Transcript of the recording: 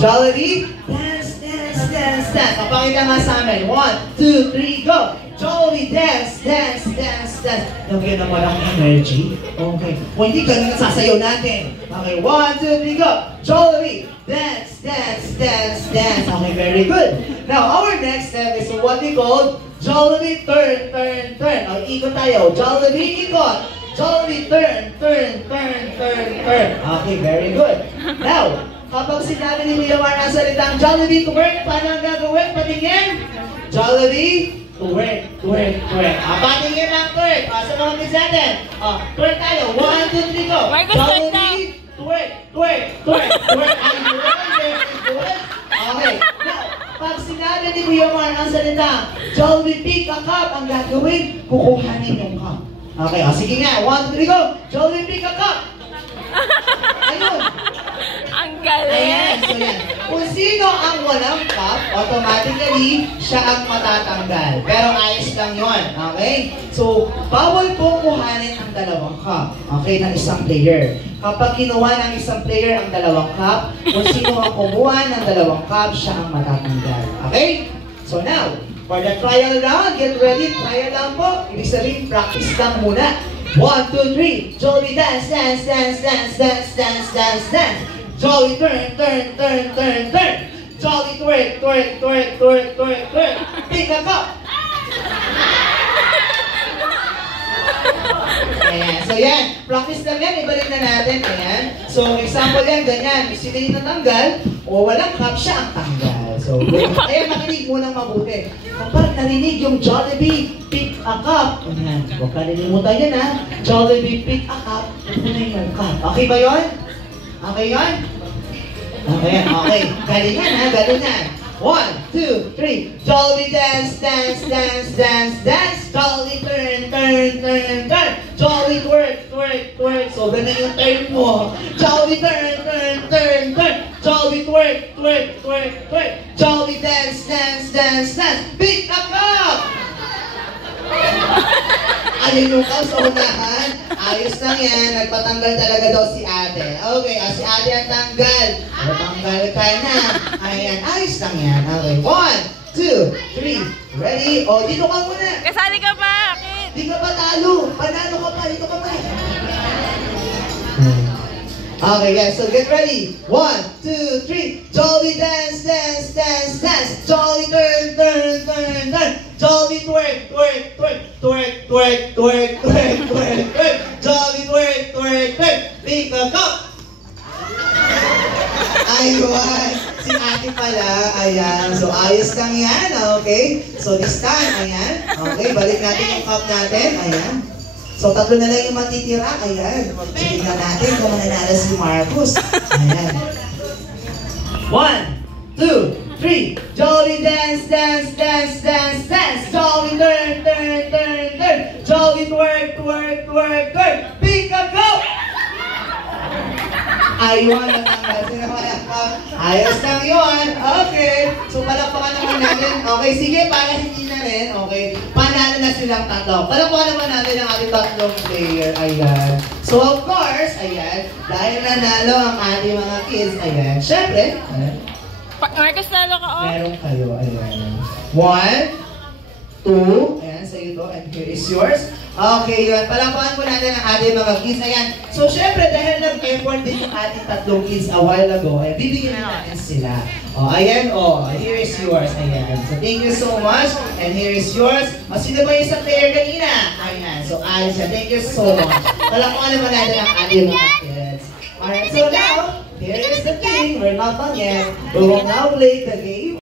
Jollibee, dance, dance, dance, dance. Papakita nga sa amin. 1, 2, 3, go! Jollibee, dance, dance, dance, dance. Lagyan naman ang energy. Okay. Kung hindi, ganun ang sasayaw natin. Okay, 1, 2, 3, go! Jollibee, dance, dance, dance, dance. Okay, very good. Now, our next step is what we call Jollibee turn, turn, turn. O, ikot tayo. Jollibee, ikot. Jollibee turn, turn, turn, turn, turn. Okay, very good. Now, kapag sinabi ni Kuya Mar ang salitang Jollibee to work, paano ang gagawin? Patingin? Jollibee to work, twerk, twerk. Patingin ng twerk. Sa mga kids natin. Twerk tayo. 1, 2, 3, go. Jollibee, twerk, twerk, twerk, twerk. Ay, very good. Okay. Now, pag sinabi ni Kuya Mar ang salitang Jollibee pick a cup, ang gagawin, kukuhanin yung cup. Okay, sige nga. 1, 2, 3, go. Jollibee pick a cup. Ayun. Ang galing! Ayan, so yan. Kung sino ang walang cup, automatically, siya ang matatanggal. Pero ayos lang yun, okay? So, bawal po kuhanin ang dalawang cup, okay, ng isang player. Kapag kinuha ng isang player ang dalawang cup, kung sino ang kumuha ng dalawang cup, siya ang matatanggal. Okay? So now, for the trial round, get ready. Trial lang po. Ibig sabihin, practice lang muna. 1, 2, 3. Jollibee dance, dance, dance, dance, dance, dance, dance, dance. Jollibee turn, turn, turn, turn, turn. Jollibee twerk, twerk, twerk, twerk, twerk, twerk. Pick a cup. Ayan. So yan, practice lang yan. Ibalik na natin. Ayan. So example yan, ganyan. Sila yung natanggal, o walang cup, siya ang tanggal. So, ayan, makinig munang mabuti. Kapag narinig yung Jollibee, pick a cup. Ayan, huwag ka nilimutan yan ha. Jollibee, pick a cup. Ito na yung cup. Okay ba yun? Okay yun? Okay, okay. Galingan ha, galingan. 1, 2, 3. Jollibee dance, dance, dance, dance, dance. Jollibee turn, turn, turn, turn. Jollibee twerk, twerk, twerk. So, ganun yung turn mo. Jollibee turn, turn, turn, turn. Jollibee twerk, twerk, twerk, twerk. Jollibee dance, dance, dance, dance. Pick a cup! Ayun yung cup sa unahan. Ayos lang yan. Nagpatanggal talaga daw si ate. Okay, si ate ang tanggal. Tanggal ka na. Ayan, ayos lang yan. Okay, 1, 2, 3. Ready? O, dito ka muna. Kasali ka pa, kid. Di ka pa talo. Panalo ka pa. Dito ka pa. Okay, guys. So, get ready. 1, 2, 3. Jollibee dance, dance, dance, dance. Jollibee turn, turn, turn, turn. Jollibee twerk, twerk, twerk. Twerk, twerk, twerk, twerk, twerk, twerk. Jollibee twerk, twerk, twerk. Pick a cup. Ayun. Si ate pala. Ayan. So, ayos lang yan. Okay. So, this time. Ayan. Okay. Balik natin yung cup natin. Ayan. So, tatlo na lang yung matitira. Ayan. Tignan natin kung mananalo si Marcus. Ayan. 1, 2, 3. Jollibee dance, dance, dance, dance, dance. Jollibee turn, turn, turn, turn. Jollibee twerk, twerk, twerk, twerk. Pick a cup! Ayun, natanggal sila mga cup. Ayos lang yun. Okay. So, palakpakan naman natin. Okay, sige, para hindi na rin. Okay. Panalo na silang tatlo. Palakpakan naman natin ang ating tatlong player. Ayan. So, of course, ayan, dahil nanalo ang ating mga kids, ayan, syempre, ayan. Marcus, nalo ka, oh. Meron kayo, ayan. 1, 2, ayan, sa ito, and here is yours. Okay, yun. Palakpakan po natin ang ating mga kids. Ayan. So, syempre, dahil nag-effort din yung ating tatlong kids a while ago, eh, bibigyan natin sila. O, ayan, o. Here is yours. Ayan. So, thank you so much. And here is yours. O, sino ba yung sa player kanina? Ayan. So, Alicia, thank you so much. Palakpakan naman natin ang ating mga kids. Alright, so now, here is the thing. We're not done yet. We will now play the game.